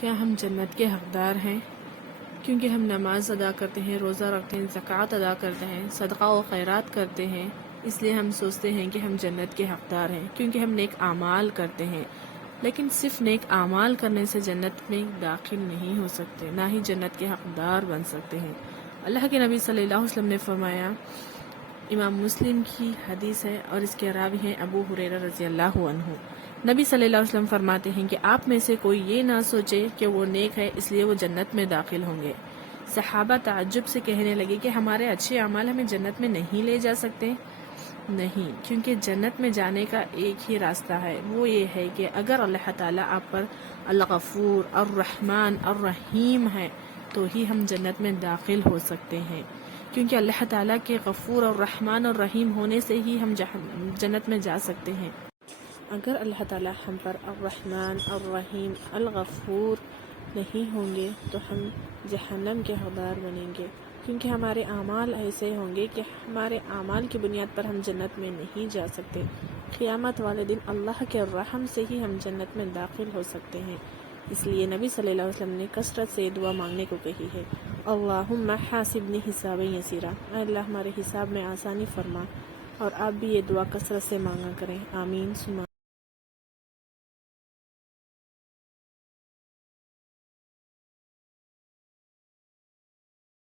کیا ہم جنت کے حقدار ہیں؟ کیونکہ ہم نماز ادا کرتے ہیں، روزہ رکھتے ہیں، زکوٰۃ ادا کرتے ہیں، صدقہ و خیرات کرتے ہیں، اس لیے ہم سوچتے ہیں کہ ہم جنت کے حقدار ہیں کیونکہ ہم نیک اعمال کرتے ہیں۔ لیکن صرف نیک اعمال کرنے سے جنت میں داخل نہیں ہو سکتے، نہ ہی جنت کے حقدار بن سکتے ہیں۔ اللہ کے نبی صلی اللہ علیہ وسلم نے فرمایا، امام مسلم کی حدیث ہے اور اس کے راوی ہیں ابو ہریرہ رضی اللہ عنہ، نبی صلی اللہ علیہ وسلم فرماتے ہیں کہ آپ میں سے کوئی یہ نہ سوچے کہ وہ نیک ہے اس لیے وہ جنت میں داخل ہوں گے۔ صحابہ تعجب سے کہنے لگے کہ ہمارے اچھے اعمال ہمیں جنت میں نہیں لے جا سکتے؟ نہیں، کیونکہ جنت میں جانے کا ایک ہی راستہ ہے، وہ یہ ہے کہ اگر اللہ تعالیٰ آپ پر الغفور الرحمن الرحیم ہے تو ہی ہم جنت میں داخل ہو سکتے ہیں، کیونکہ اللہ تعالیٰ کے غفور اور رحمان اور رحیم ہونے سے ہی ہم جنت میں جا سکتے ہیں۔ اگر اللہ تعالیٰ ہم پر الرحمن الرحیم الغفور نہیں ہوں گے تو ہم جہنم کے حقدار بنیں گے، کیونکہ ہمارے اعمال ایسے ہوں گے کہ ہمارے اعمال کی بنیاد پر ہم جنت میں نہیں جا سکتے۔ قیامت والے دن اللہ کے رحم سے ہی ہم جنت میں داخل ہو سکتے ہیں، اس لیے نبی صلی اللہ علیہ وسلم نے کثرت سے دعا مانگنے کو کہی ہے، اللہم حاسبنی حسابا یسیرا، اے اللہ ہمارے حساب میں آسانی فرما، اور آپ بھی یہ دعا کثرت سے مانگا کریں، آمین ثم